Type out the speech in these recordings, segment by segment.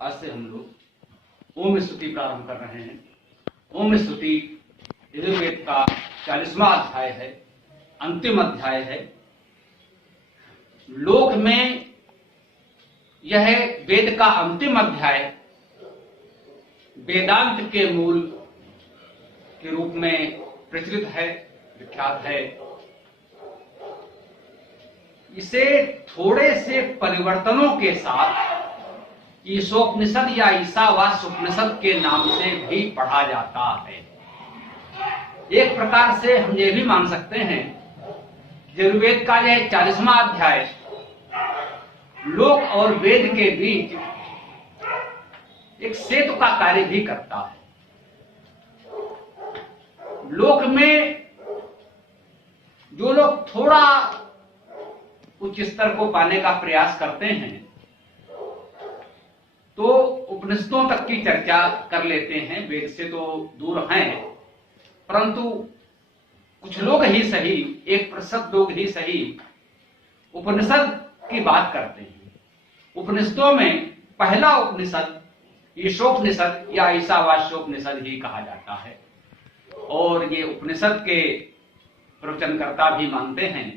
आज से हम लोग ओम स्तुति प्रारंभ कर रहे हैं। ओम स्तुति यजुर्वेद का 40वां अध्याय है, अंतिम अध्याय है। लोक में यह वेद का अंतिम अध्याय वेदांत के मूल के रूप में प्रचलित है, विख्यात है। इसे थोड़े से परिवर्तनों के साथ ईशोपनिषद या ईशावास्य उपनिषद के नाम से भी पढ़ा जाता है। एक प्रकार से हम ये भी मान सकते हैं यजुर्वेद का यह 40वां अध्याय लोक और वेद के बीच एक सेतु का कार्य भी करता है। लोक में जो लोग थोड़ा उच्च स्तर को पाने का प्रयास करते हैं तो उपनिषदों तक की चर्चा कर लेते हैं, वेद से तो दूर हैं, परंतु कुछ लोग ही सही, 1% लोग ही सही उपनिषद की बात करते हैं। उपनिषदों में पहला उपनिषद ईशोपनिषद या ईशावास्योपनिषद ही कहा जाता है और ये उपनिषद के प्रवचनकर्ता भी मानते हैं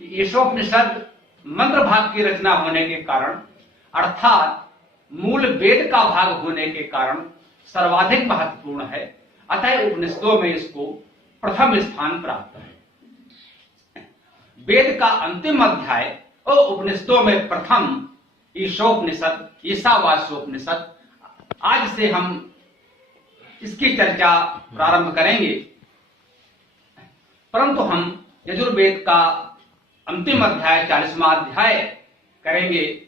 कि ईशोपनिषद मंत्र भाग की रचना होने के कारण अर्थात मूल वेद का भाग होने के कारण सर्वाधिक महत्वपूर्ण है। अतः उपनिषदों में इसको प्रथम स्थान प्राप्त है। वेद का अंतिम अध्याय और उपनिषदों में प्रथम ईशोपनिषद, ईशावास्योपनिषद। आज से हम इसकी चर्चा प्रारंभ करेंगे, परंतु हम यजुर्वेद का अंतिम अध्याय 40वां अध्याय करेंगे।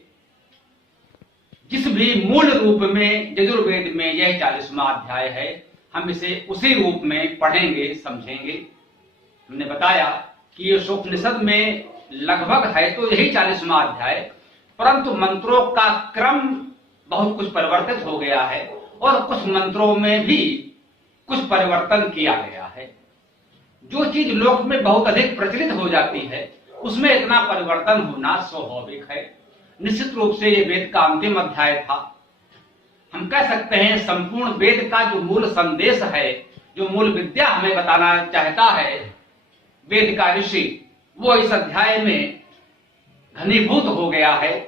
जिस भी मूल रूप में यजुर्वेद में यह 40वां अध्याय है, हम इसे उसी रूप में पढ़ेंगे, समझेंगे। हमने बताया कि ईशोपनिषद में लगभग है तो यही 40वां अध्याय, परंतु मंत्रों का क्रम बहुत कुछ परिवर्तित हो गया है और कुछ मंत्रों में भी कुछ परिवर्तन किया गया है। जो चीज लोक में बहुत अधिक प्रचलित हो जाती है उसमें इतना परिवर्तन होना स्वाभाविक है। निश्चित रूप से ये वेद का अंतिम अध्याय था। हम कह सकते हैं संपूर्ण वेद का जो मूल संदेश है, जो मूल विद्या हमें बताना चाहता है वेद का ऋषि, वो इस अध्याय में घनीभूत हो गया है,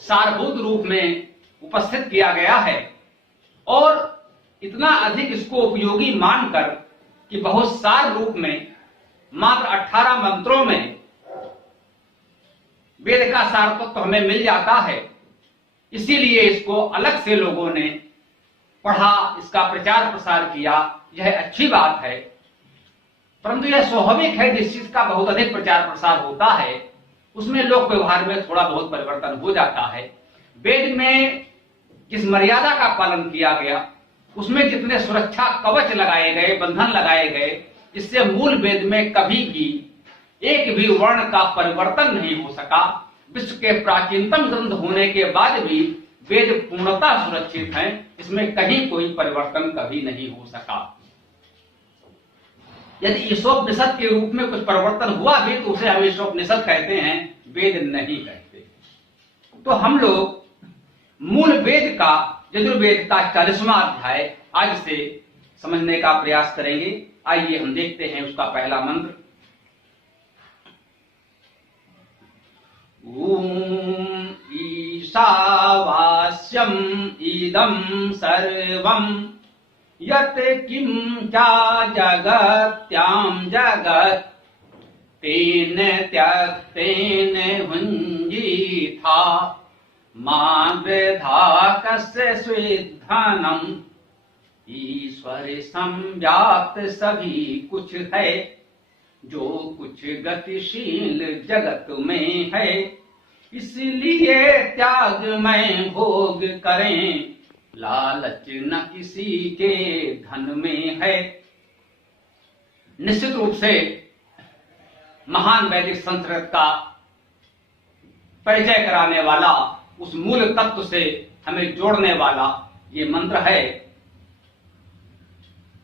सारभूत रूप में उपस्थित किया गया है और इतना अधिक इसको उपयोगी मानकर कि बहुत सार रूप में मात्र 18 मंत्रों में वेद का सार तत्व हमें मिल जाता है। इसीलिए इसको अलग से लोगों ने पढ़ा, इसका प्रचार प्रसार किया। यह अच्छी बात है, परंतु यह स्वाभाविक है जिस चीज का बहुत अधिक प्रचार प्रसार होता है उसमें लोक व्यवहार में थोड़ा बहुत परिवर्तन हो जाता है। वेद में जिस मर्यादा का पालन किया गया, उसमें जितने सुरक्षा कवच लगाए गए, बंधन लगाए गए, इससे मूल वेद में कभी भी एक भी वर्ण का परिवर्तन नहीं हो सका। विश्व के प्राचीनतम ग्रंथ होने के बाद भी वेद पूर्णतः सुरक्षित हैं, इसमें कहीं कोई परिवर्तन कभी नहीं हो सका। यदि ईशोपनिषद के रूप में कुछ परिवर्तन हुआ भी तो उसे हम ईशोपनिषद कहते हैं, वेद नहीं कहते। तो हम लोग मूल वेद का, यजुर्वेद का 40वां अध्याय आज से समझने का प्रयास करेंगे। आइए हम देखते हैं उसका पहला मंत्र। ओम ईशावास्यम इदं सर्वं यत् किंचा जगत्यां जगत् तेन त्यक्तेन भुञ्जीथा मा वृथा कस्य स्विद्धनम्। ईश्वर संव्याप्त सभी कुछ है, जो कुछ गतिशील जगत में है, इसलिए त्याग में भोग करें, लालच न किसी के धन में है। निश्चित रूप से महान वैदिक संस्कृत का परिचय कराने वाला, उस मूल तत्व से हमें जोड़ने वाला ये मंत्र है।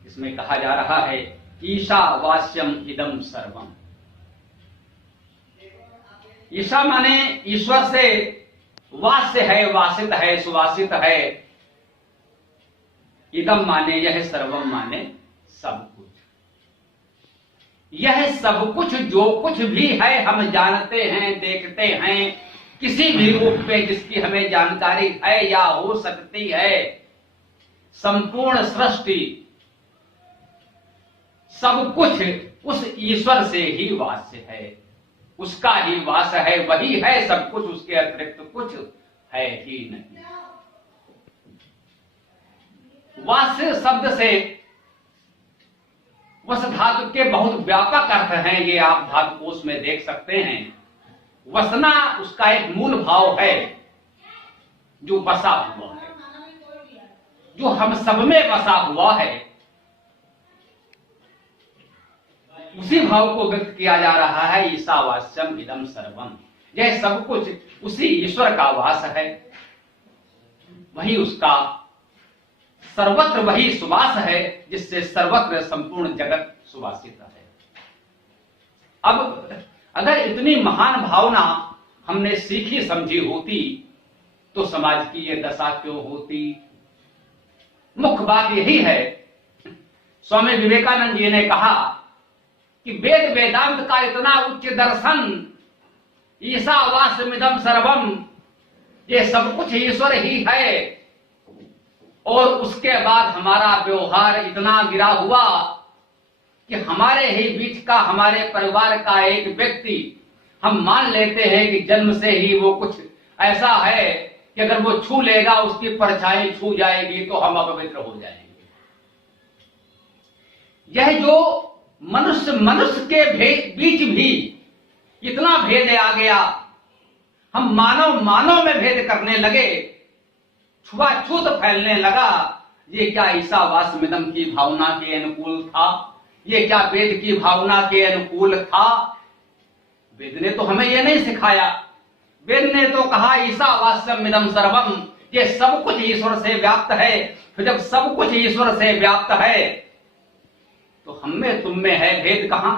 इसमें कहा जा रहा है ईशावास्यम इदं सर्वम। ईशा माने ईश्वर से वास्य है, वासित है, सुवासित है। इदम माने यह, सर्वम माने सब कुछ। यह सब कुछ जो कुछ भी है हम जानते हैं, देखते हैं, किसी भी रूप में जिसकी हमें जानकारी है या हो सकती है। संपूर्ण सृष्टि सब कुछ उस ईश्वर से ही वास्य है, उसका ही वास है, वही है सब कुछ, उसके अतिरिक्त कुछ है ही नहीं। वास्य शब्द से वस धातु के बहुत व्यापक अर्थ हैं, ये आप धातु कोश में देख सकते हैं। वसना उसका एक मूल भाव है जो बसा हुआ है, जो हम सब में बसा हुआ है, उसी भाव को व्यक्त किया जा रहा है। ईशावास्यम इदम सर्वम, यह सब कुछ उसी ईश्वर का वास है, वही उसका सर्वत्र वही सुवास है, जिससे सर्वत्र संपूर्ण जगत सुवासित है। अब अगर इतनी महान भावना हमने सीखी समझी होती तो समाज की ये दशा क्यों होती? मुख्य बात यही है, स्वामी विवेकानंद जी ने कहा कि वेद वेदांत का इतना उच्च दर्शन, ईशावास्यमिदं सर्वम, ये सब कुछ ईश्वर ही है, और उसके बाद हमारा व्यवहार इतना गिरा हुआ कि हमारे ही बीच का, हमारे परिवार का एक व्यक्ति हम मान लेते हैं कि जन्म से ही वो कुछ ऐसा है कि अगर वो छू लेगा, उसकी परछाई छू जाएगी तो हम अपवित्र हो जाएंगे। यह जो मनुष्य के बीच भी इतना भेद आ गया, हम मानव में भेद करने लगे, छुआछूत फैलने लगा। ये क्या ईशावास्यमिदं की भावना के अनुकूल था? ये क्या वेद की भावना के अनुकूल था? वेद ने तो हमें ये नहीं सिखाया। वेद ने तो कहा ईशावास्यमिदं सर्वम, ये सब कुछ ईश्वर से व्याप्त है। फिर जब सब कुछ ईश्वर से व्याप्त है तो हम में तुम में है भेद कहां?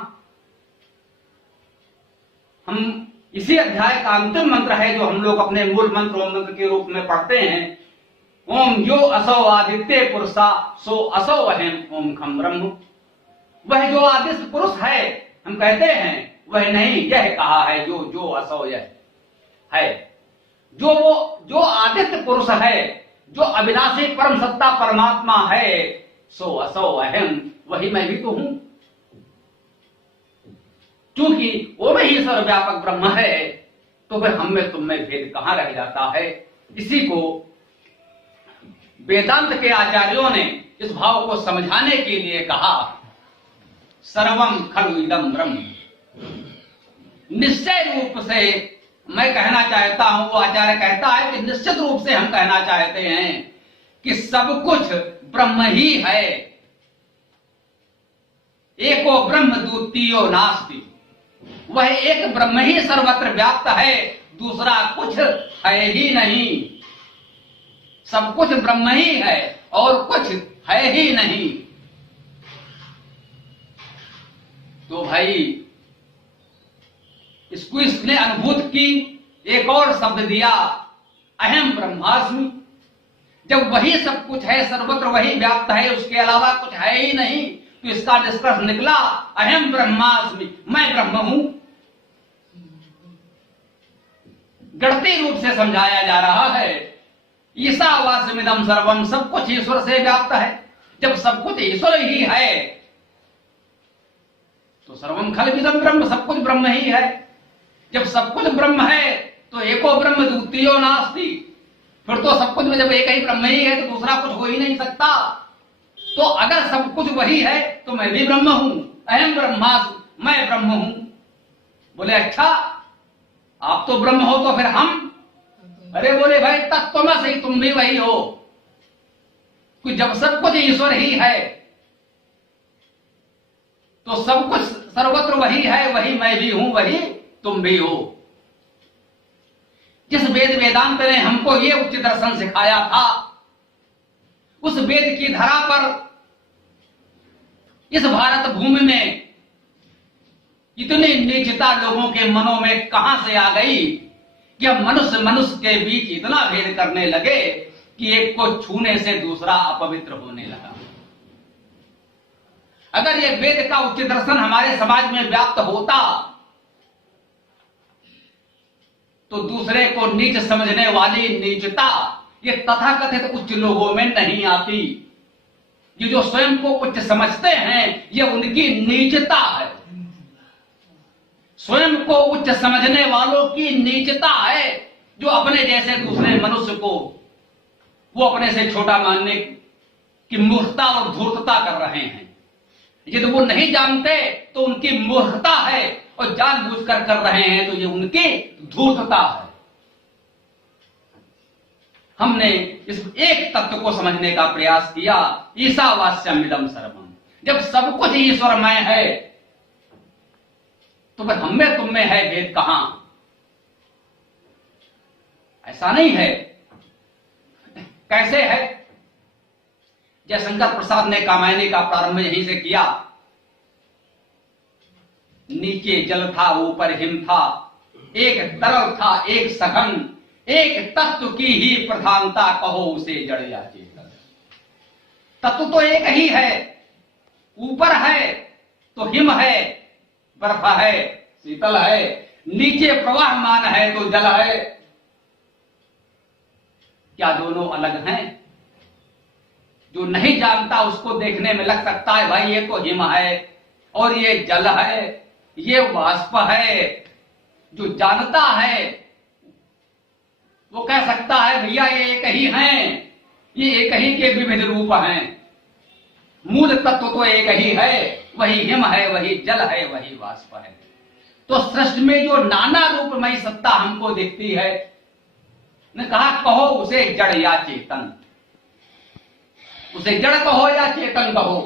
हम इसी अध्याय का अंतिम मंत्र है जो हम लोग अपने मूल मंत्र ओम मंत्र के रूप में पढ़ते हैं, ओम यो असौ आदित्य पुरुषा सो असौ अहम ओम खम ब्रह्म। वह जो आदित्य पुरुष है हम कहते हैं, वह नहीं, यह कहा है जो असौ यह है, जो आदित्य पुरुष है, जो अविनाशी परम सत्ता परमात्मा है, सो असौ अहम, वही मैं भी तो हूं। क्योंकि वो में ही सर्वव्यापक ब्रह्म है, तो फिर हम में तुम में भेद कहां रह जाता है? इसी को वेदांत के आचार्यों ने इस भाव को समझाने के लिए कहा, सर्वम खलु इदं ब्रह्म। निश्चय रूप से मैं कहना चाहता हूं, वो आचार्य कहता है कि निश्चित रूप से हम कहना चाहते हैं कि सब कुछ ब्रह्म ही है। एको ब्रह्म द्वितीयो नास्ति, वह एक ब्रह्म ही सर्वत्र व्याप्त है, दूसरा कुछ है ही नहीं। सब कुछ ब्रह्म ही है और कुछ है ही नहीं। तो भाई इसको इसने अनुभूत की, एक और शब्द दिया, अहम ब्रह्मास्मि। जब वही सब कुछ है, सर्वत्र वही व्याप्त है, उसके अलावा कुछ है ही नहीं, तो इसका निष्कर्ष निकला अहम ब्रह्मास्मि, मैं ब्रह्म हूं। गणती रूप से समझाया जा रहा है, ईशावास्यमिदं सर्वम, सब कुछ ईश्वर से व्याप्त है। जब सब कुछ ईश्वर ही है तो सर्वम खलविदं ब्रह्म, सब कुछ ब्रह्म ही है। जब सब कुछ ब्रह्म है तो एको ब्रह्म द्वितीयो नास्ति, फिर तो सब कुछ में जब एक ही ब्रह्म ही है तो दूसरा कुछ हो ही नहीं सकता। तो अगर सब कुछ वही है तो मैं भी ब्रह्म हूं, अहम ब्रह्मास्मि, मैं ब्रह्म हूं। बोले अच्छा, आप तो ब्रह्म हो तो फिर हम? अरे बोले भाई तत्त्वमसि, तुम भी वही हो। कि जब सब कुछ ईश्वर ही है तो सब कुछ सर्वत्र वही है, वही मैं भी हूं, वही तुम भी हो। जिस वेद वेदांत ने हमको ये उच्च दर्शन सिखाया था, उस वेद की धरा पर इस भारत भूमि में इतनी नीचता लोगों के मनों में कहां से आ गई कि अब मनुष्य मनुष्य के बीच इतना भेद करने लगे कि एक को छूने से दूसरा अपवित्र होने लगा। अगर ये वेद का उच्च दर्शन हमारे समाज में व्याप्त होता तो दूसरे को नीच समझने वाली नीचता ये तथाकथित उच्च लोगों में नहीं आती। ये जो स्वयं को उच्च समझते हैं ये उनकी नीचता है, स्वयं को उच्च समझने वालों की नीचता है, जो अपने जैसे दूसरे मनुष्य को वो अपने से छोटा मानने की मूर्खता और धूर्तता कर रहे हैं। यदि वो नहीं जानते तो उनकी मूर्खता है, और जानबूझकर कर रहे हैं तो ये उनकी धूर्तता है। हमने इस एक तत्व को समझने का प्रयास किया, ईशावास्यमिदं सर्वम। जब सब कुछ ईश्वरमय है तो फिर हम में तुम में है भेद कहां? ऐसा नहीं है। कैसे है? जयशंकर प्रसाद ने कामायनी का प्रारंभ यहीं से किया। नीचे जल था, ऊपर हिम था, एक तरल था, एक सघन, एक तत्व की ही प्रधानता, कहो उसे जड़ या चेतन। तत्व तो एक ही है, ऊपर है तो हिम है, बर्फ है, शीतल है, नीचे प्रवाहमान है तो जल है। क्या दोनों अलग हैं? जो नहीं जानता उसको देखने में लग सकता है भाई ये तो हिम है और ये जल है, ये वाष्प है। जो जानता है वो कह सकता है भैया ये एक ही हैं, ये एक ही के विविध रूप हैं। मूल तत्व तो एक ही है, वही हिम है, वही जल है, वही वाष्प है। तो सृष्टि में जो नाना रूपमयी सत्ता हमको दिखती है, ने कहा कहो उसे जड़ या चेतन। उसे जड़ कहो या चेतन कहो।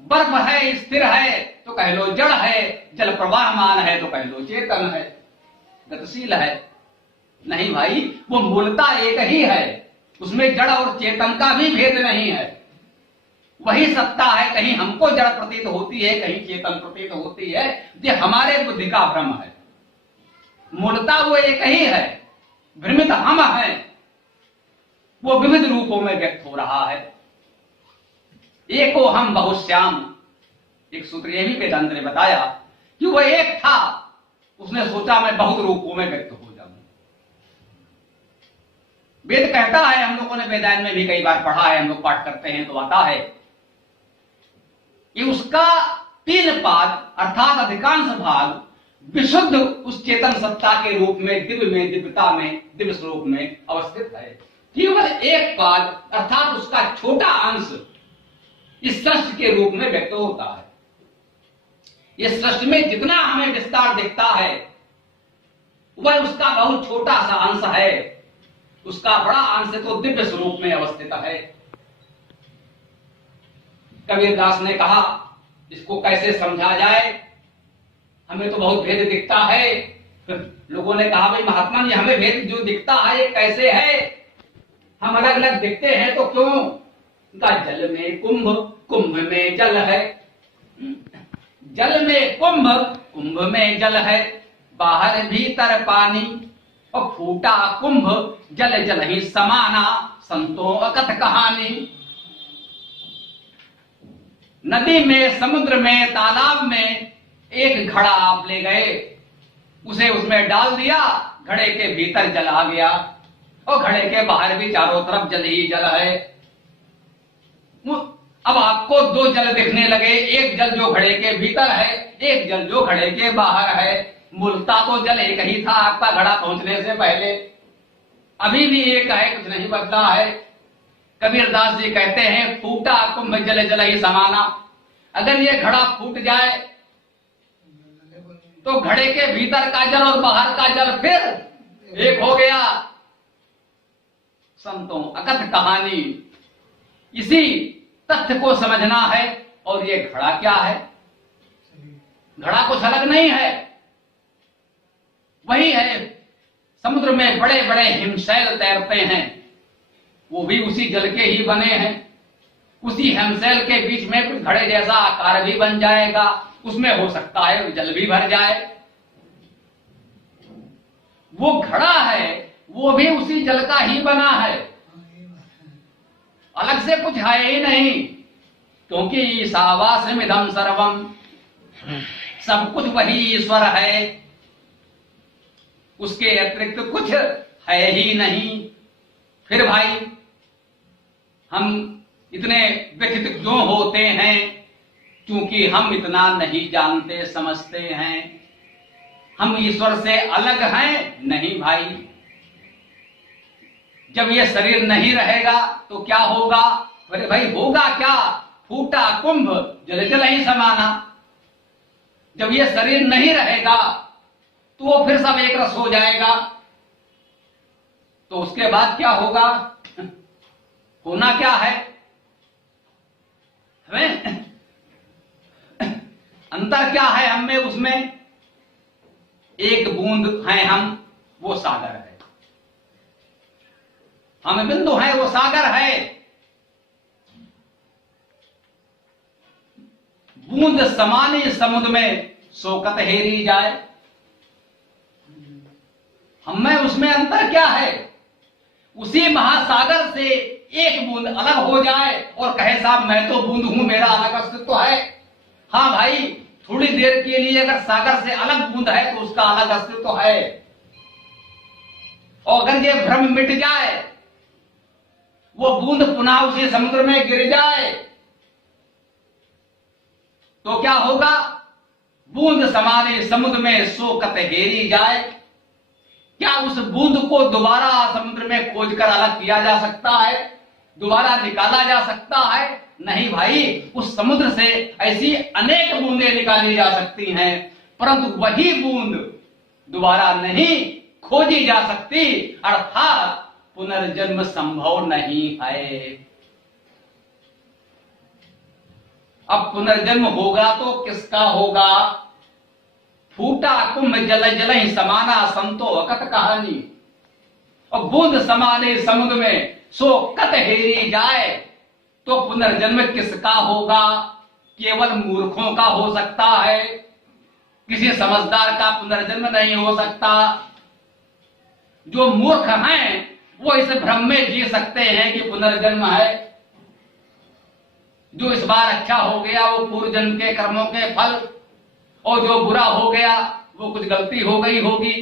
बर्फ है, स्थिर है तो कह लो जड़ है, जल प्रवाहमान है तो कह लो चेतन है, गतिशील है। नहीं भाई, वो मूलता एक ही है, उसमें जड़ और चेतन का भी भेद नहीं है। वही सत्ता है, कहीं हमको जड़ प्रतीत होती है, कहीं चेतन प्रतीत होती है। ये हमारे बुद्धि का भ्रम है। मूलता वो एक ही है, भ्रमित हम हैं, वो विविध रूपों में व्यक्त हो रहा है। एको हम बहुश्याम, एक सूत्र ये भी वेदांत ने बताया कि वह एक था, उसने सोचा मैं बहुत रूपों में व्यक्त हो जाऊं। वेद कहता है, हम लोगों ने वेदांत में भी कई बार पढ़ा है, हम लोग पाठ करते हैं तो आता है कि उसका 3 पाद अर्थात अधिकांश भाग विशुद्ध उस चेतन सत्ता के रूप में, दिव्यता में, दिव्य स्वरूप में अवस्थित है। केवल 1 पाद अर्थात उसका छोटा अंश इस सृष्टि के रूप में व्यक्त होता है। इस सृष्टि में जितना हमें विस्तार दिखता है वह उसका बहुत छोटा सा अंश है, उसका बड़ा अंश तो दिव्य स्वरूप में अवस्थित है। कबीरदास ने कहा इसको कैसे समझा जाए, हमें तो बहुत भेद दिखता है। लोगों ने कहा भाई महात्मा जी हमें भेद जो दिखता है ये कैसे है, हम अलग अलग दिखते हैं तो क्यों? का जल में कुंभ, कुंभ में जल है, जल में कुंभ, कुंभ में जल है, बाहर भीतर पानी, और फूटा कुंभ जल जल ही समाना, संतों अकथ कहानी। नदी में, समुद्र में, तालाब में एक घड़ा आप ले गए, उसे उसमें डाल दिया, घड़े के भीतर जल आ गया, और घड़े के बाहर भी चारों तरफ जल ही जल है। अब आपको 2 जल दिखने लगे, एक जल जो घड़े के भीतर है, एक जल जो घड़े के बाहर है। मूलता तो जल एक ही था आपका घड़ा पहुंचने से पहले, अभी भी एक है, कुछ नहीं बदला है। कबीरदास जी कहते हैं फूटा कुंभ जल जल ही समाना। अगर ये घड़ा फूट जाए तो घड़े के भीतर का जल और बाहर का जल फिर एक हो गया। संतों अकथ कहानी, इसी तथ्य को समझना है। और ये घड़ा क्या है? घड़ा कुछ अलग नहीं है, वही है। समुद्र में बड़े बड़े हिमशैल तैरते हैं, वो भी उसी जल के ही बने हैं। उसी हिमशैल के बीच में कुछ घड़े जैसा आकार भी बन जाएगा, उसमें हो सकता है जल भी भर जाए। वो घड़ा है वो भी उसी जल का ही बना है, अलग से कुछ है ही नहीं, क्योंकि ईशावास्यमिदं सर्वम, सब कुछ वही ईश्वर है, उसके अतिरिक्त कुछ है ही नहीं। फिर भाई हम इतने व्यथित क्यों होते हैं? क्योंकि हम इतना नहीं जानते समझते हैं। हम ईश्वर से अलग हैं? नहीं भाई। जब ये शरीर नहीं रहेगा तो क्या होगा? अरे भाई होगा क्या? फूटा कुंभ जल जल ही समाना। जब ये शरीर नहीं रहेगा तो वो फिर सब एक रस हो जाएगा, तो उसके बाद क्या होगा? होना क्या है? हमें अंतर क्या है हम में उसमें? एक बूंद है हम, वो सागर है। हम बिंदु है, वो सागर है। बूंद समानी समुद्र में शोकत हेरी जाए। हम में उसमें अंतर क्या है? उसी महासागर से एक बूंद अलग हो जाए और कहे साहब मैं तो बूंद हूं, मेरा अलग अस्तित्व है। हाँ भाई, थोड़ी देर के लिए अगर सागर से अलग बूंद है तो उसका अलग अस्तित्व है, और अगर ये भ्रम मिट जाए, वो बूंद पुनः उसी समुद्र में गिर जाए, तो क्या होगा? बूंद समाने समुद्र में शोकत हेरी जाए। क्या उस बूंद को दोबारा समुद्र में खोजकर अलग किया जा सकता है? दोबारा निकाला जा सकता है? नहीं भाई। उस समुद्र से ऐसी अनेक बूंदें निकाली जा सकती हैं, परंतु वही बूंद दोबारा नहीं खोजी जा सकती, अर्थात पुनर्जन्म संभव नहीं है। अब पुनर्जन्म होगा तो किसका होगा? फूटा कुंभ जल जल ही समाना संतो अकत कहानी। और बूंद समाने समुद्र में सो कत हेरी जाए, तो पुनर्जन्म किसका होगा? केवल मूर्खों का हो सकता है, किसी समझदार का पुनर्जन्म नहीं हो सकता। जो मूर्ख हैं वो इस भ्रम में जी सकते हैं कि पुनर्जन्म है। जो इस बार अच्छा हो गया वो पूर्व जन्म के कर्मों के फल, और जो बुरा हो गया वो कुछ गलती हो गई होगी।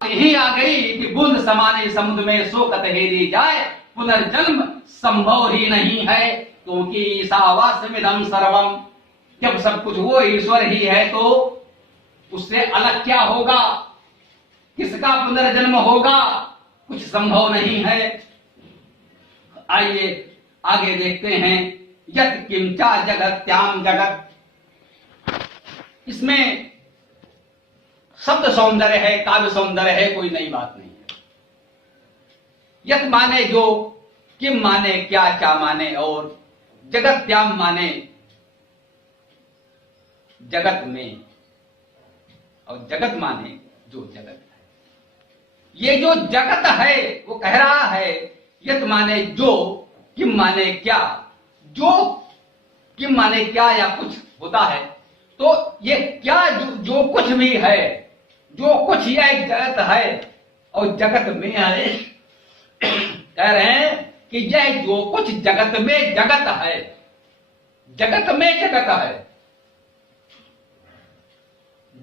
यही आ गई कि बूंद समाने समुद्र में शोकत हेरी जाए, पुनर्जन्म संभव ही नहीं है, क्योंकि ईशावास्यमिदं सर्वम। जब सब कुछ वो ईश्वर ही है तो उससे अलग क्या होगा? किसका पुनर्जन्म होगा? कुछ संभव नहीं है। आइए आगे देखते हैं। यत् किंचा जगत्याम जगत, इसमें शब्द सौंदर्य है, काव्य सौंदर्य है, कोई नई बात नहीं है। यत् माने जो, किम माने क्या, क्या माने, और जगत्याम माने जगत में, और जगत माने जो जगत है। ये जो जगत है वो कह रहा है यत् माने जो, किम माने क्या। जो किम माने क्या या कुछ होता है, तो ये क्या जो कुछ भी है, जो कुछ यह जगत है और जगत में है। कह रहे हैं कि यह जो कुछ जगत में जगत है, जगत में जगत है।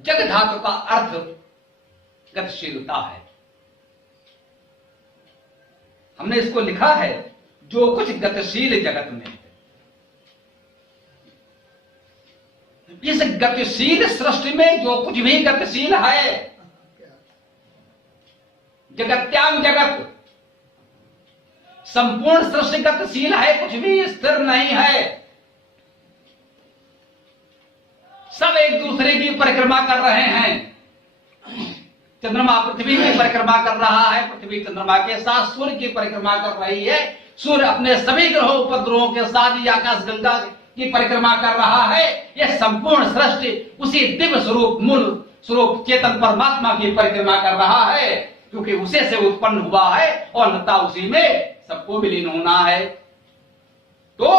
जग धातु का अर्थ गतिशीलता है। हमने इसको लिखा है जो कुछ गतिशील जगत में है। इस गतिशील सृष्टि में जो कुछ भी गतिशील है, जगत्याम जगत, संपूर्ण सृष्टि गतिशील है, कुछ भी स्थिर नहीं है। सब एक दूसरे की परिक्रमा कर रहे हैं। चंद्रमा पृथ्वी की परिक्रमा कर रहा है, पृथ्वी चंद्रमा के साथ सूर्य की परिक्रमा कर रही है, सूर्य अपने सभी ग्रहों उपग्रहों के साथ ही आकाश गंगा की परिक्रमा कर रहा है। यह संपूर्ण सृष्टि उसी दिव्य स्वरूप, मूल स्वरूप चेतन परमात्मा की परिक्रमा कर रहा है, क्योंकि उसे से उत्पन्न हुआ है और नता उसी में सबको विलीन होना है। तो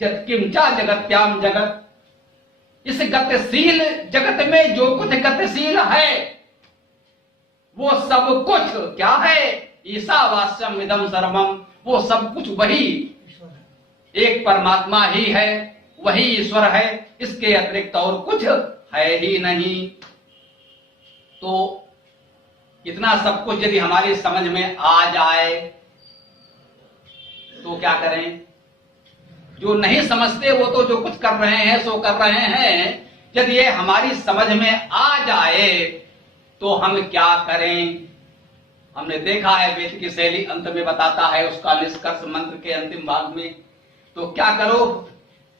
जत किंचा जगत्याम जगत, इस गतिशील जगत में जो कुछ गतिशील है, वो सब कुछ क्या है? ईशावास्यम इदम सर्वम, वो सब कुछ वही एक परमात्मा ही है, वही ईश्वर है, इसके अतिरिक्त और कुछ है ही नहीं। तो इतना सब कुछ यदि हमारी समझ में आ जाए तो क्या करें? जो नहीं समझते वो तो जो कुछ कर रहे हैं सो कर रहे हैं, यदि ये हमारी समझ में आ जाए तो हम क्या करें? हमने देखा है वेद की शैली अंत में बताता है उसका निष्कर्ष मंत्र के अंतिम भाग में। तो क्या करो?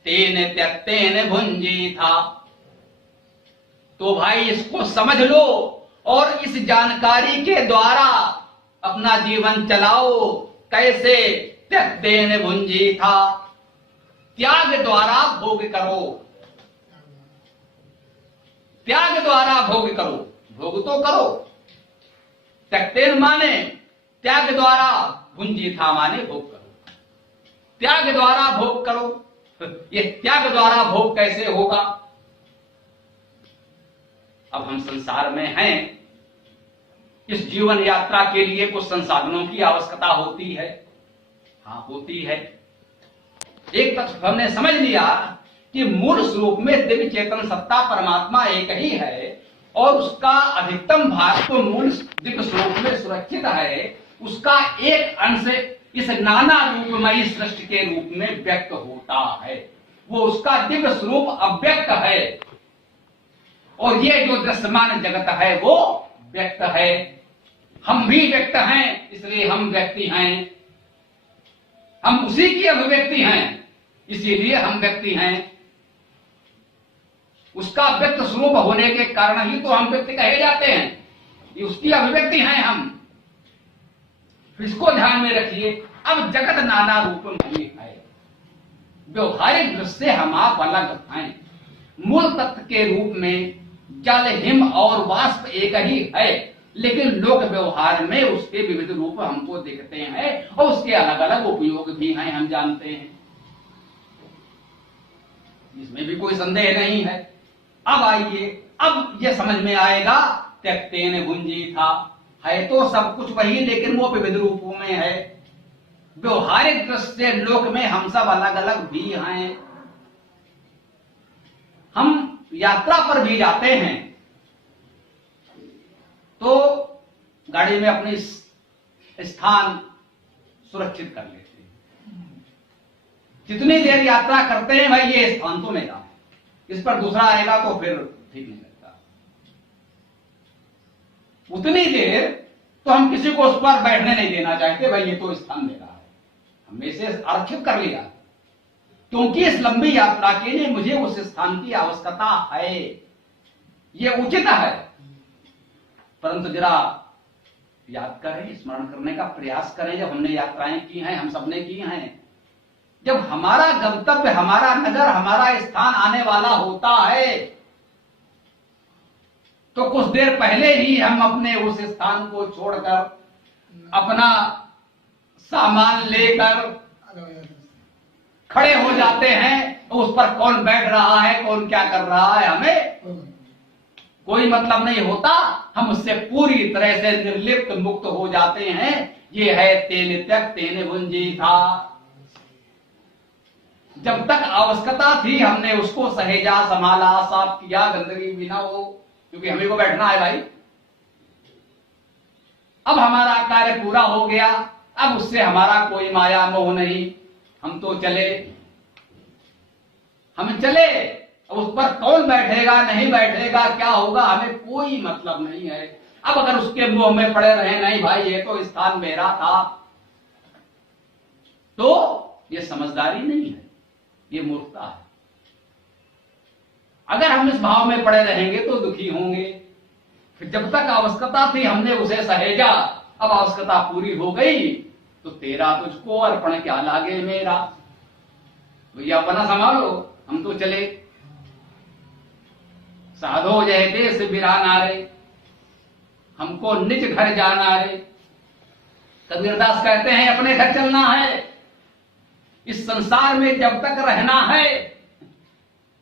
तेन त्यक्तेन भुंजी था। तो भाई इसको समझ लो और इस जानकारी के द्वारा अपना जीवन चलाओ। कैसे? त्यक्तेन भुंजी था, त्याग द्वारा भोग करो, त्याग द्वारा भोग करो। भोग तो करो, त्यक्तेन माने त्याग द्वारा, भुंजी था माने भोग करो, त्याग द्वारा भोग करो। ये त्याग द्वारा भोग कैसे होगा? अब हम संसार में हैं, इस जीवन यात्रा के लिए कुछ संसाधनों की आवश्यकता होती है। हाँ, होती है। एक तत्व हमने समझ लिया कि मूल स्वरूप में दिव्य चेतन सत्ता परमात्मा एक ही है और उसका अधिकतम भाग तो मूल दिव्य स्वरूप में सुरक्षित है। उसका एक अंश इस नाना रूपमयी सृष्टि के रूप में व्यक्त होता है। वो उसका दिव्य स्वरूप अव्यक्त है और ये जो दृश्यमान जगत है वो व्यक्त है। हम भी व्यक्त हैं, इसलिए हम व्यक्ति हैं। हम उसी की अभिव्यक्ति हैं, इसीलिए हम व्यक्ति हैं। उसका व्यक्त स्वरूप होने के कारण ही तो हम व्यक्ति कहे जाते हैं। ये उसकी अभिव्यक्ति हैं हम। इसको ध्यान में रखिए। अब जगत नाना रूप में है, व्यवहारिक दृष्टि हम आप अलग हैं। मूल तत्व के रूप में जल, हिम और वाष्प एक ही है, लेकिन लोक व्यवहार में उसके विविध रूप हमको दिखते हैं और उसके अलग अलग उपयोग भी हैं, हम जानते हैं। इसमें भी कोई संदेह नहीं है। अब आइए, अब ये समझ में आएगा त्यक्तेन भुंजी था, है तो सब कुछ वही, लेकिन वो विविध रूपों में है। व्यवहारिक दृष्टि से लोक में हम सब अलग अलग भी हैं। हम यात्रा पर भी जाते हैं तो गाड़ी में अपनी स्थान सुरक्षित कर लेते हैं। जितनी देर यात्रा करते हैं भाई ये स्थान तो मेरा है, इस पर दूसरा आएगा तो फिर ठीक नहीं लगता। उतनी देर तो हम किसी को उस पर बैठने नहीं देना चाहते, भाई ये तो स्थान मेरा है, हमने इसे आरक्षित कर लिया क्योंकि इस लंबी यात्रा के लिए मुझे उस स्थान की आवश्यकता है, ये उचित है। परंतु जरा याद करें, स्मरण करने का प्रयास करें, जब हमने यात्राएं की हैं, हम सबने की हैं, जब हमारा गंतव्य, हमारा नगर, हमारा स्थान आने वाला होता है तो कुछ देर पहले ही हम अपने उस स्थान को छोड़कर अपना सामान लेकर खड़े हो जाते हैं। उस पर कौन बैठ रहा है, कौन क्या कर रहा है, हमें कोई मतलब नहीं होता। हम उससे पूरी तरह से निर्लिप्त मुक्त हो जाते हैं। ये है तेन त्यक्तेन भुंजी था। जब तक आवश्यकता थी हमने उसको सहेजा, संभाला, साफ किया, गंदगी भी ना हो, क्योंकि हमें को बैठना है भाई। अब हमारा कार्य पूरा हो गया, अब उससे हमारा कोई माया मोह नहीं, हम तो चले, हम चले। अब उस पर कौन बैठेगा, नहीं बैठेगा, क्या होगा, हमें कोई मतलब नहीं है। अब अगर उसके मुंह में पड़े रहे, नहीं भाई ये तो स्थान मेरा था, तो ये समझदारी नहीं है, ये मूर्खता है। अगर हम इस भाव में पड़े रहेंगे तो दुखी होंगे। फिर जब तक आवश्यकता थी हमने उसे सहेजा, अब आवश्यकता पूरी हो गई तो तेरा तुझको अर्पण क्या लागे मेरा, भैया अपना संभालो, हम तो चले। साधो जय देश बिराना रे, हमको निज घर जाना रे। कबीरदास कहते हैं अपने घर चलना है। इस संसार में जब तक रहना है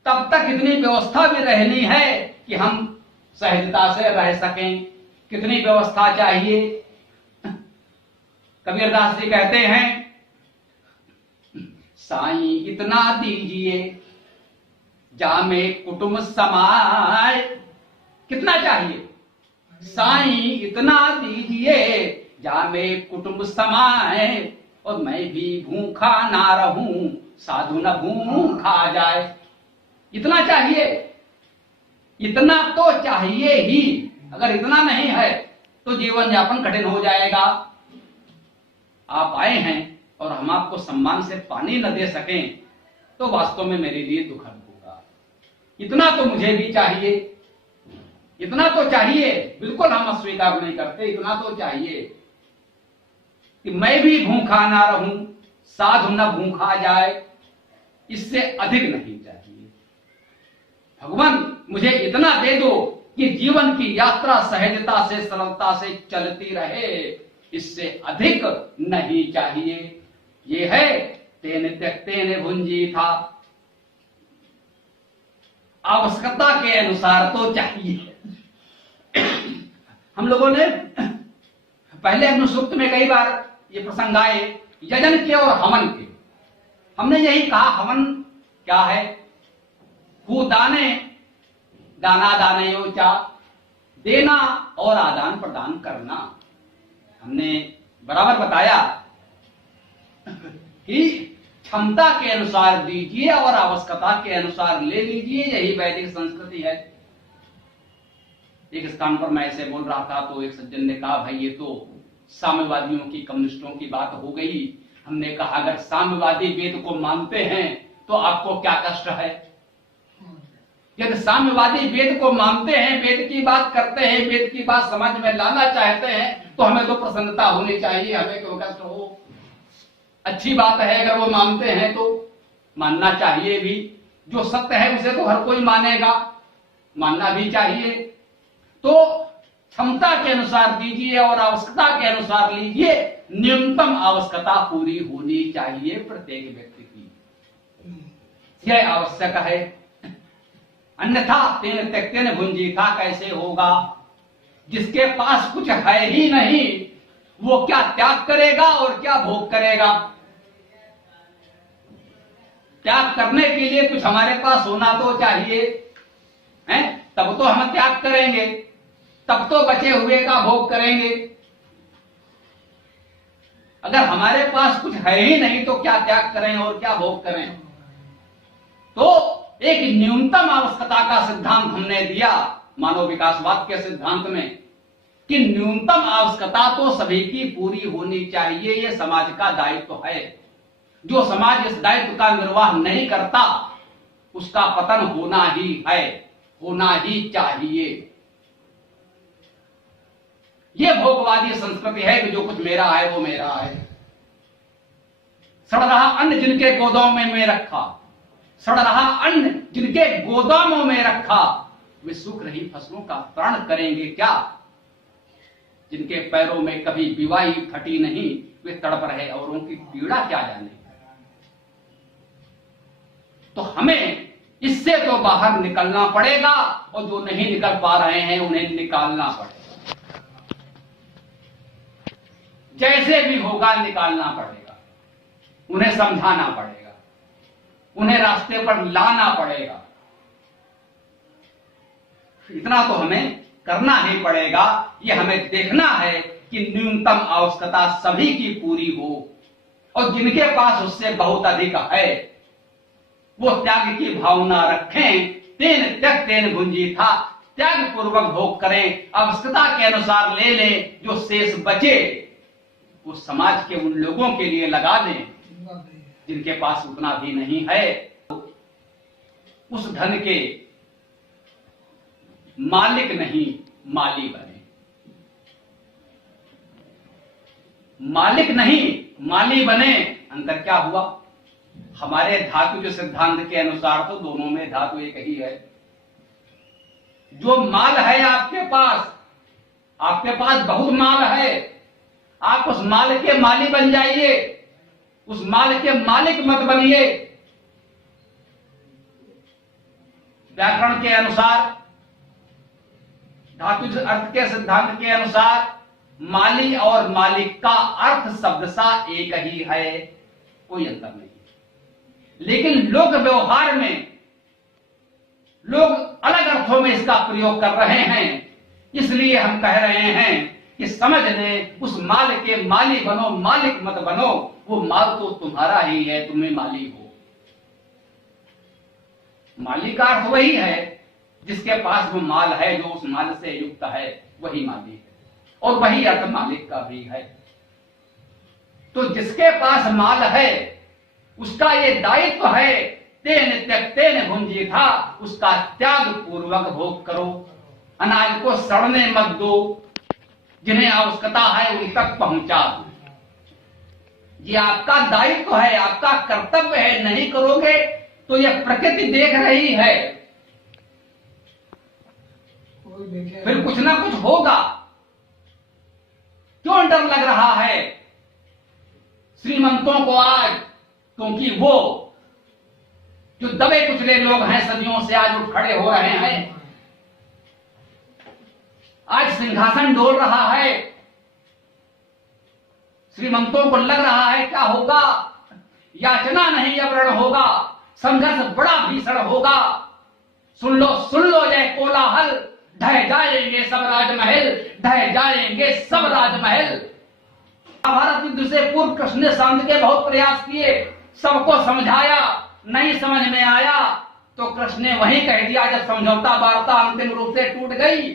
तब तक इतनी व्यवस्था भी रहनी है कि हम सहजता से रह सकें। कितनी व्यवस्था चाहिए। कबीरदास जी कहते हैं, साईं इतना दीजिए जामे कुटुंब समाए। कितना चाहिए? साईं इतना दीजिए जामे कुटुंब समाए, और मैं भी भूखा ना रहूं साधु न भूखा जाए। इतना चाहिए, इतना तो चाहिए ही। अगर इतना नहीं है तो जीवन यापन कठिन हो जाएगा। आप आए हैं और हम आपको सम्मान से पानी न दे सकें तो वास्तव में मेरे लिए दुखद होगा। इतना तो मुझे भी चाहिए, इतना तो चाहिए। बिल्कुल हम अस्वीकार नहीं करते, इतना तो चाहिए कि मैं भी भूखा ना रहूं साधु न भूखा जाए। इससे अधिक नहीं चाहिए। भगवान मुझे इतना दे दो कि जीवन की यात्रा सहजता से सरलता से चलती रहे। इससे अधिक नहीं चाहिए। ये है तेने त्यक्तेने भुंजी था। आवश्यकता के अनुसार तो चाहिए। हम लोगों ने पहले अपने सूक्त में कई बार ये प्रसंग आए, यजन के और हवन के। हमने यही कहा, हवन क्या है? हु दाने दाना दानयोचा, देना और आदान प्रदान करना। हमने बराबर बताया कि क्षमता के अनुसार दीजिए और आवश्यकता के अनुसार ले लीजिए। यही वैदिक संस्कृति है। एक स्थान पर मैं ऐसे बोल रहा था तो एक सज्जन ने कहा, भाई ये तो साम्यवादियों की, कम्युनिस्टों की बात हो गई। हमने कहा, अगर साम्यवादी वेद को मानते हैं तो आपको क्या कष्ट है? यदि साम्यवादी वेद को मानते हैं, वेद की बात करते हैं, वेद की बात समझ में लाना चाहते हैं, तो हमें तो प्रसन्नता होनी चाहिए, हमें क्यों कष्ट हो? अच्छी बात है, अगर वो मानते हैं तो मानना चाहिए भी। जो सत्य है उसे तो हर कोई मानेगा, मानना भी चाहिए। तो क्षमता के अनुसार दीजिए और आवश्यकता के अनुसार लीजिए। न्यूनतम आवश्यकता पूरी होनी चाहिए प्रत्येक व्यक्ति की, यह आवश्यक है। अन्यथा तेन त्यक्तेन भुंजी था कैसे होगा? जिसके पास कुछ है ही नहीं वो क्या त्याग करेगा और क्या भोग करेगा? त्याग करने के लिए कुछ हमारे पास होना तो चाहिए, हैं? तब तो हम त्याग करेंगे, तब तो बचे हुए का भोग करेंगे। अगर हमारे पास कुछ है ही नहीं तो क्या त्याग करें और क्या भोग करें? तो एक न्यूनतम आवश्यकता का सिद्धांत हमने दिया मानव विकासवाद के सिद्धांत में कि न्यूनतम आवश्यकता तो सभी की पूरी होनी चाहिए। यह समाज का दायित्व है। जो समाज इस दायित्व का निर्वाह नहीं करता उसका पतन होना ही है, होना ही चाहिए। यह भोगवादी संस्कृति है कि जो कुछ मेरा है वो मेरा है। सड़ रहा अन्न जिनके गोदामों में रखा, सड़ रहा अन्न जिनके गोदामों में रखा, वे सूख रही फसलों का प्राण करेंगे क्या? जिनके पैरों में कभी विवाही फटी नहीं, वे तड़प रहे औरों की पीड़ा क्या जाने। तो हमें इससे तो बाहर निकलना पड़ेगा और जो नहीं निकल पा रहे हैं उन्हें निकालना पड़ेगा। जैसे भी होगा निकालना पड़ेगा, उन्हें समझाना पड़ेगा, उन्हें रास्ते पर लाना पड़ेगा। इतना तो हमें करना ही पड़ेगा। ये हमें देखना है कि न्यूनतम आवश्यकता सभी की पूरी हो और जिनके पास उससे बहुत अधिक है वो त्याग की भावना रखें। तेन त्यक्तेन भुंजी था, त्याग पूर्वक भोग करें, आवश्यकता के अनुसार ले लें। जो शेष बचे वो समाज के उन लोगों के लिए लगा दें जिनके पास उतना भी नहीं है। उस धन के मालिक नहीं माली बने, मालिक नहीं माली बने। अंतर क्या हुआ? हमारे धातु के सिद्धांत के अनुसार तो दोनों में धातु एक ही है। जो माल है आपके पास बहुत माल है, आप उस माल के माली बन जाइए, उस माल के मालिक मत बनिए। व्याकरण के अनुसार धातुज अर्थ के सिद्धांत के अनुसार माली और मालिक का अर्थ शब्द सा एक ही है, कोई अंतर नहीं। लेकिन लोक व्यवहार में लोग अलग अर्थों में इसका प्रयोग कर रहे हैं, इसलिए हम कह रहे हैं कि समझ लें, उस माल के माली बनो, मालिक मत बनो। वो माल तो तुम्हारा ही है, तुम्हें माली हो। माली का अर्थ वही है जिसके पास वो माल है, जो उस माल से युक्त है, वही माली है, और वही अर्थ मालिक का भी है। तो जिसके पास माल है उसका ये दायित्व है, तेन त्यक्तेन भुंजी था, उसका त्याग पूर्वक भोग करो। अनाज को सड़ने मत दो, जिन्हें आवश्यकता है उन तक पहुंचा दो। ये आपका दायित्व है, आपका कर्तव्य है। नहीं करोगे तो यह प्रकृति देख रही है, फिर कुछ ना कुछ होगा। क्यों डर लग रहा है श्रीमंतों को आज? क्योंकि वो जो दबे कुचले लोग हैं सदियों से आज उठ खड़े हो रहे हैं। आज सिंहासन डोल रहा है, श्रीमंतों को लग रहा है क्या होगा, याचना नहीं अवरण होगा, संघर्ष बड़ा भीषण होगा। सुन लो जय कोलाहल, ढह जाएंगे सब राजमहल, ढह जाएंगे सब राजमहल। महाभारत युद्ध से पूर्व कृष्ण ने शांति के बहुत प्रयास किए, सबको समझाया, नहीं समझ में आया तो कृष्ण ने वही कह दिया। जब समझौता वार्ता अंतिम रूप से टूट गई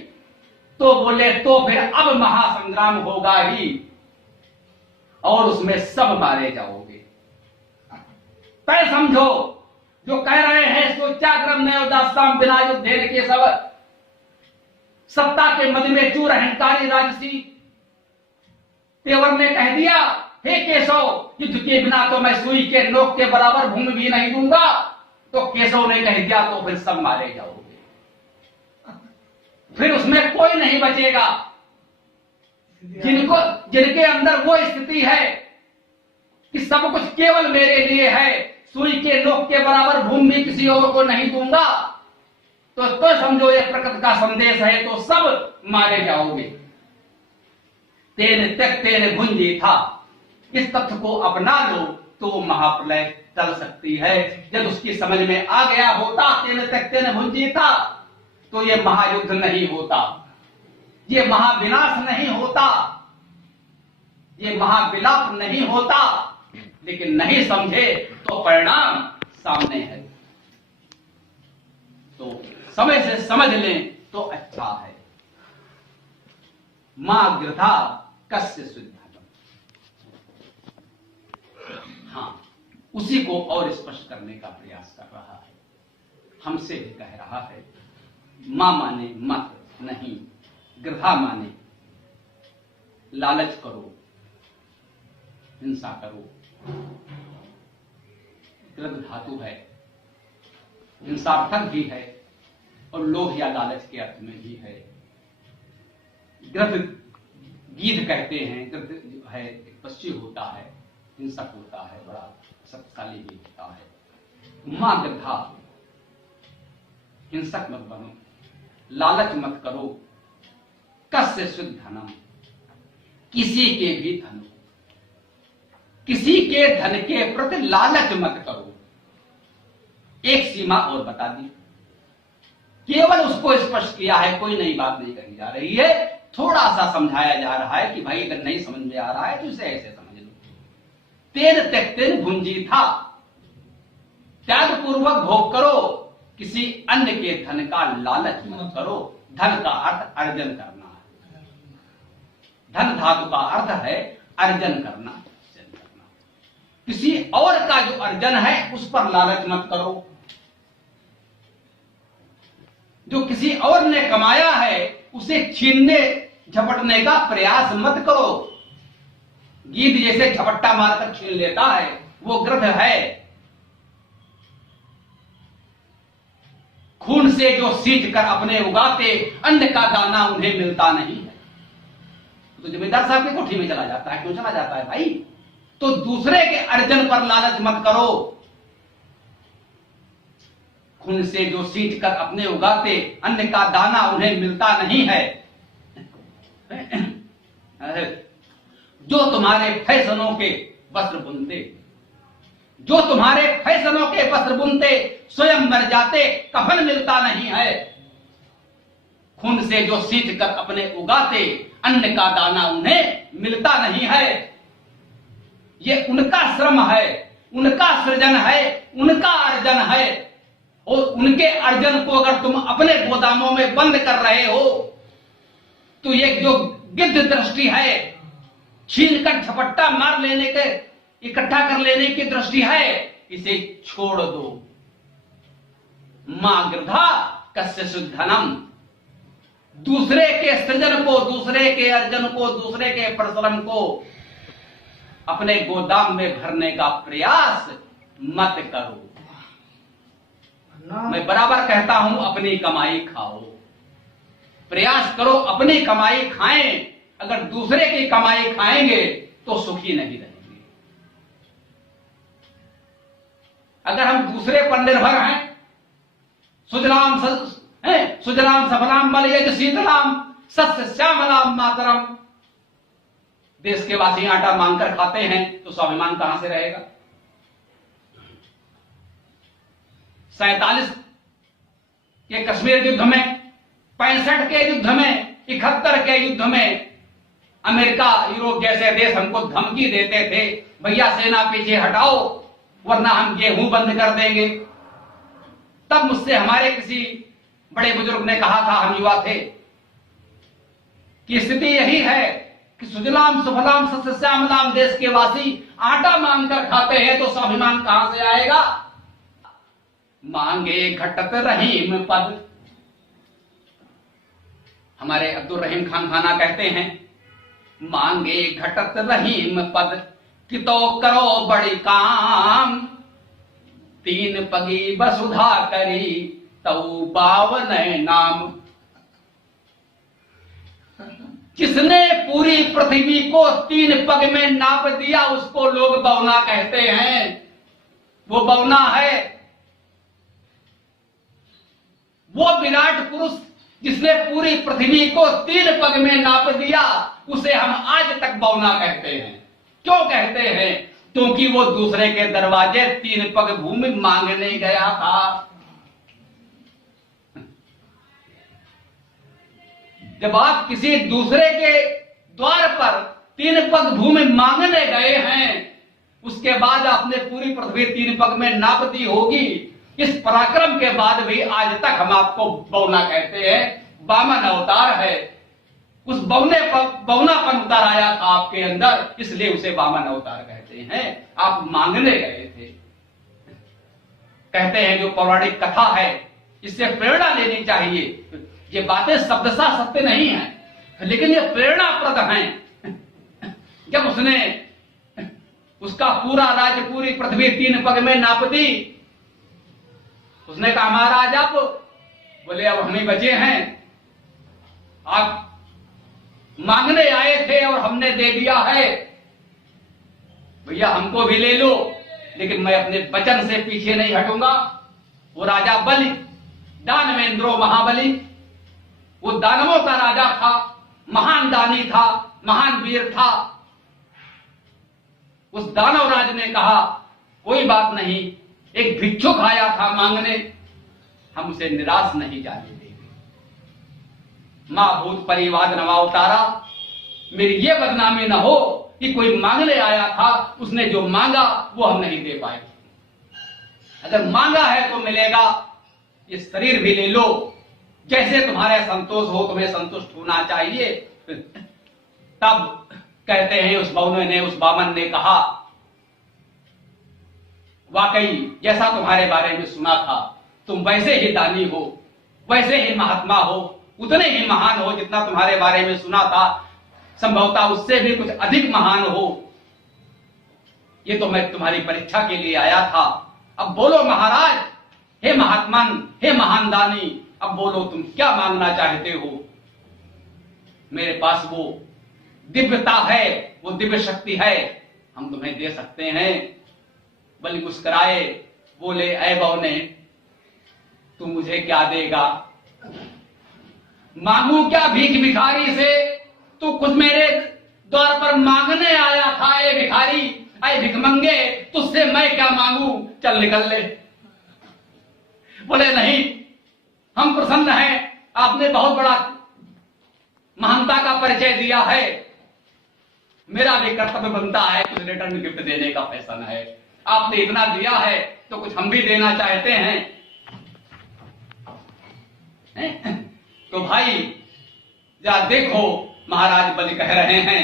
तो बोले तो फिर अब महासंग्राम होगा ही, और उसमें सब मारे जाओगे। तय समझो, जो कह रहे हैं सोच्याग्रम नयोदासाम बिना युद्धेन के सब, सत्ता के मद में चूर अहंकारी राजसी तेवर ने कह दिया, हे केशव, युद्ध के बिना तो मैं सुई के नोक के बराबर भूमि भी नहीं दूंगा। तो केशव ने कह दिया तो फिर सब मारे जाओगे, फिर उसमें कोई नहीं बचेगा। जिनके अंदर वो स्थिति है कि सब कुछ केवल मेरे लिए है, सुई के नोक के बराबर भूमि किसी और को नहीं दूंगा, तो समझो ये प्रकृति का संदेश है, तो सब मारे जाओगे। तेन त्यक्तेन भुंजी था, इस तथ्य को अपना लो तो महाप्रलय टल सकती है। जब उसकी समझ में आ गया होता तेन त्यक्तेन भुंजी था, तो ये महायुद्ध नहीं होता, ये महाविनाश नहीं होता, ये महाविलाप नहीं होता। लेकिन नहीं समझे तो परिणाम सामने है। तो समय से समझ लें तो अच्छा है। मां गृधा कस्य शुद्धम। हाँ, उसी को और स्पष्ट करने का प्रयास कर रहा है, हमसे भी कह रहा है। मां माने मत नहीं, गृधा माने लालच करो, हिंसा करो। गृध धातु है, हिंसार्थक भी है और लोभ या लालच के अर्थ में भी है। गृध गीध कहते हैं, गृध है पक्षी होता है, हिंसक होता है, बड़ा शक्तिशाली भी होता है। मां गृधा, हिंसक मत बनो, लालच मत करो। कस्य शुद्ध धनम, किसी के भी धन, किसी के धन के प्रति लालच मत करो। एक सीमा और बता दी, केवल उसको स्पष्ट किया है, कोई नई बात नहीं कही जा रही है। थोड़ा सा समझाया जा रहा है कि भाई अगर नहीं समझ में आ रहा है तो इसे ऐसे समझ लो। तेन त्यक्तेन भुंजी था, त्याग पूर्वक भोग करो, किसी अन्य के धन का लालच मत करो। धन का अर्थ अर्जन करना है, धन धातु का अर्थ है अर्जन करना। किसी और का जो अर्जन है उस पर लालच मत करो। जो किसी और ने कमाया है उसे छीनने झपटने का प्रयास मत करो। गीध जैसे झपट्टा मारकर छीन लेता है, वो गृध है। खून से जो सींच कर अपने उगाते, अन्न का दाना उन्हें मिलता नहीं है। तो जमींदार साहब की कोठी में चला जाता है, क्यों चला जाता है भाई? तो दूसरे के अर्जन पर लालच मत करो। खून से जो सींच कर अपने उगाते, अन्न का दाना उन्हें मिलता नहीं है। जो तुम्हारे फैसलों के वस्त्र बुनते, जो तुम्हारे फैसलों के वस्त्र बुनते स्वयं मर जाते, कफन मिलता नहीं है। खून से जो सींच कर अपने उगाते, अन्न का दाना उन्हें मिलता नहीं है। ये उनका श्रम है, उनका सृजन है, उनका अर्जन है। और उनके अर्जन को अगर तुम अपने गोदामों में बंद कर रहे हो तो ये जो गिद्ध दृष्टि है, छीन कर झपट्टा मार लेने के, इकट्ठा कर लेने की दृष्टि है, इसे छोड़ दो। मां गृधा कस्य सुधनम, दूसरे के सृजन को, दूसरे के अर्जन को, दूसरे के परिश्रम को अपने गोदाम में भरने का प्रयास मत करो। मैं बराबर कहता हूं, अपनी कमाई खाओ। प्रयास करो अपनी कमाई खाएं। अगर दूसरे की कमाई खाएंगे तो सुखी नहीं रहेंगे। अगर हम दूसरे पर निर्भर हैं, सुजलाम सुजलाम सफलाम बलयज शीतलाम सस्य श्यामलाम मातरम, देश के वासी आटा मांगकर खाते हैं तो स्वाभिमान कहां से रहेगा। 47 के कश्मीर युद्ध में, 65 के युद्ध में, 71 के युद्ध में अमेरिका, यूरोप जैसे देश हमको धमकी देते थे, भैया सेना पीछे हटाओ वरना हम गेहूं बंद कर देंगे। तब मुझसे हमारे किसी बड़े बुजुर्ग ने कहा था, हम युवा थे, कि स्थिति यही है कि सुजलाम सुफलाम सस्य श्यामलाम देश के वासी आटा मांगकर खाते हैं तो स्वाभिमान कहां से आएगा। मांगे घटत रहीम पद। हमारे अब्दुल रहीम खान खाना कहते हैं, मांगे घटत रहीम पद कि तो करो बड़ी काम, 3 पगी वसुधा करी तऊ पावन नाम। जिसने पूरी पृथ्वी को 3 पग में नाप दिया उसको लोग बौना कहते हैं। वो बौना है, वो विराट पुरुष जिसने पूरी पृथ्वी को 3 पग में नाप दिया, उसे हम आज तक बौना कहते हैं। क्यों कहते हैं? क्योंकि वो दूसरे के दरवाजे 3 पग भूमि मांगने गया था। जब आप किसी दूसरे के द्वार पर 3 पग भूमि मांगने गए हैं, उसके बाद आपने पूरी पृथ्वी 3 पग में नाप दी होगी। इस पराक्रम के बाद भी आज तक हम आपको बौना कहते हैं। वामन अवतार है, उस बौनापन उतर आया था आपके अंदर, इसलिए उसे वामन अवतार कहते हैं। आप मांगने गए थे। कहते हैं जो पौराणिक कथा है, इससे प्रेरणा लेनी चाहिए। ये बातें शब्दशः सत्य नहीं है, लेकिन ये प्रेरणाप्रद हैं। जब उसने उसका पूरा राज्य, पूरी पृथ्वी 3 पग में नाप दी, उसने कहा महाराज आप, बोले अब हम ही बचे हैं, आप मांगने आए थे और हमने दे दिया है, भैया हमको भी ले लो, लेकिन मैं अपने वचन से पीछे नहीं हटूंगा। वो राजा बलि, दानवेंद्रो महाबली, वो दानवों का राजा था, महान दानी था, महान वीर था। उस दानवराज ने कहा कोई बात नहीं, एक भिक्षुक आया था मांगने, हम उसे निराश नहीं जाने देंगे। मां भूत परिवाद नवा उतारा, मेरी ये बदनामी न हो कि कोई मांगने आया था, उसने जो मांगा वो हम नहीं दे पाए। अगर मांगा है तो मिलेगा। ये शरीर भी ले लो, जैसे तुम्हारे संतोष हो, तुम्हें संतुष्ट होना चाहिए। तब कहते हैं उस बौने ने, उस बामन ने कहा, वाकई जैसा तुम्हारे बारे में सुना था, तुम वैसे ही दानी हो, वैसे ही महात्मा हो, उतने ही महान हो जितना तुम्हारे बारे में सुना था, संभवतः उससे भी कुछ अधिक महान हो। ये तो मैं तुम्हारी परीक्षा के लिए आया था। अब बोलो महाराज, हे महात्मन, हे महान दानी, अब बोलो तुम क्या मांगना चाहते हो। मेरे पास वो दिव्यता है, वो दिव्य शक्ति है, हम तुम्हें दे सकते हैं। बलि मुस्कुराए, बोले ऐ बौने, तू मुझे क्या देगा? मांगू क्या भीख भिखारी से? तू कुछ मेरे द्वार पर मांगने आया था, ए भिखारी, ऐ भिखमंगे, तुझसे मैं क्या मांगू, चल निकल ले। बोले नहीं, हम प्रसन्न हैं, आपने बहुत बड़ा महानता का परिचय दिया है, मेरा भी कर्तव्य बनता है कुछ रिटर्न गिफ्ट देने का फैशन है। आपने इतना दिया है तो कुछ हम भी देना चाहते हैं। तो भाई जरा देखो, महाराज बलि कह रहे हैं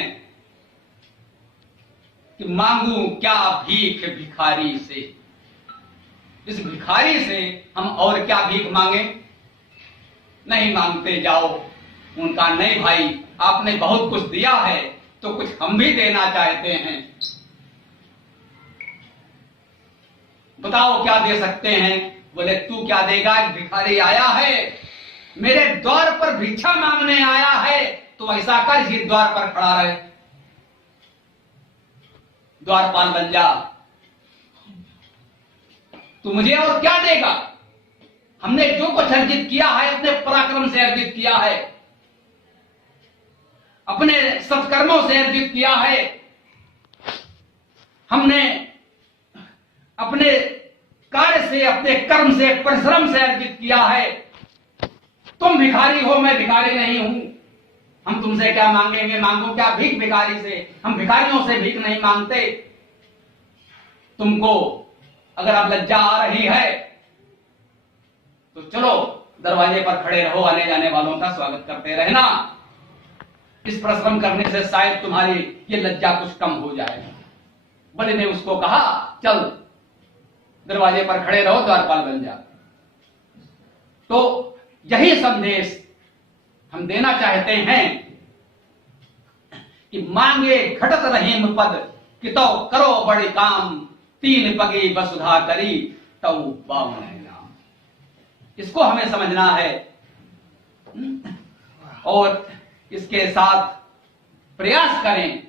कि मांगू क्या भीख भिखारी से। इस भिखारी से हम और क्या भीख मांगे? नहीं मांगते जाओ। उनका नहीं भाई, आपने बहुत कुछ दिया है तो कुछ हम भी देना चाहते हैं, बताओ क्या दे सकते हैं। बोले तू क्या देगा? एक भिखारी आया है, मेरे द्वार पर भिक्षा मांगने आया है, तो ऐसा कर ही द्वार पर खड़ा रहे, द्वारपाल बन जा। तू मुझे और क्या देगा? हमने जो कुछ अर्जित किया है अपने पराक्रम से अर्जित किया है, अपने सत्कर्मों से अर्जित किया है, हमने अपने कार्य से, अपने कर्म से, परिश्रम से अर्जित किया है। तुम भिखारी हो, मैं भिखारी नहीं हूं, हम तुमसे क्या मांगेंगे? मांगो क्या भीख भिखारी से? हम भिखारियों से भीख नहीं मांगते। तुमको अगर अब लज्जा आ रही है तो चलो दरवाजे पर खड़े रहो, आने जाने वालों का स्वागत करते रहना। इस परिश्रम करने से शायद तुम्हारी ये लज्जा कुछ कम हो जाए। बलि ने उसको कहा चल दरवाजे पर खड़े रहो, द्वारपाल बन जा। तो यही संदेश हम देना चाहते हैं कि मांगे घटत रहीम पद, कि तो करो बड़ी काम, तीन पगी वसुधा करी, तो बावन नाम। इसको हमें समझना है और इसके साथ प्रयास करें।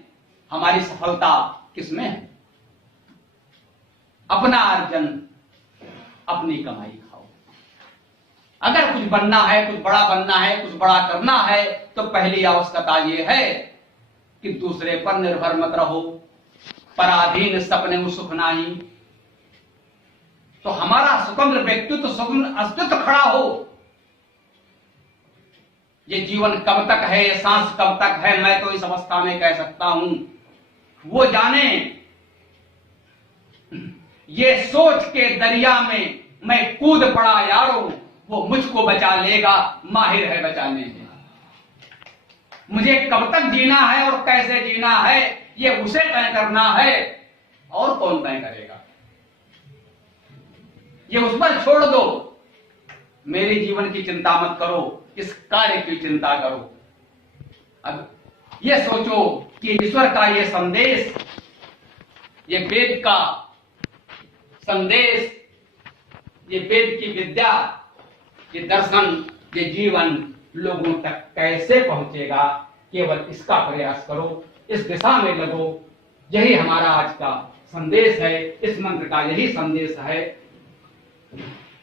हमारी सफलता किसमें है? अपना अर्जन, अपनी कमाई खाओ। अगर कुछ बनना है, कुछ बड़ा बनना है, कुछ बड़ा करना है, तो पहली आवश्यकता यह है कि दूसरे पर निर्भर मत रहो। पराधीन सपने सुख नाही। तो हमारा स्वतंत्र व्यक्तित्व, स्वतंत्र अस्तित्व खड़ा हो। ये जीवन कब तक है, ये सांस कब तक है, मैं तो इस अवस्था में कह सकता हूं, वो जाने। ये सोच के दरिया में मैं कूद पड़ा यारो, वो मुझको बचा लेगा, माहिर है बचाने में। मुझे कब तक जीना है और कैसे जीना है, ये उसे तय करना है, और कौन तय करेगा? ये उस पर छोड़ दो। मेरे जीवन की चिंता मत करो, इस कार्य की चिंता करो। अब ये सोचो कि ईश्वर का ये संदेश, ये वेद का संदेश, ये वेद की विद्या, ये दर्शन, ये जीवन लोगों तक कैसे पहुंचेगा, केवल इसका प्रयास करो, इस दिशा में लगो। यही हमारा आज का संदेश है, इस मंत्र का यही संदेश है।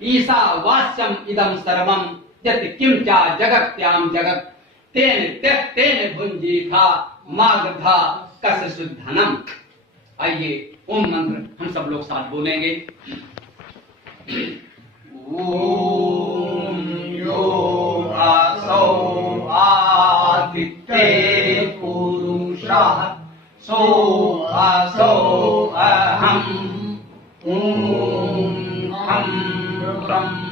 ईसा वाच्यम इदम सर्वम यत् किंचा जगत्याम जगत, तेन त्यक्तेन भुंजी था मागधा कस शुद्धनम। आइए ओम मंत्र हम सब लोग साथ बोलेंगे। ओम यो आसो आदित्य पुरुषः सो आसो अहम्। ओम हम ब्रह्म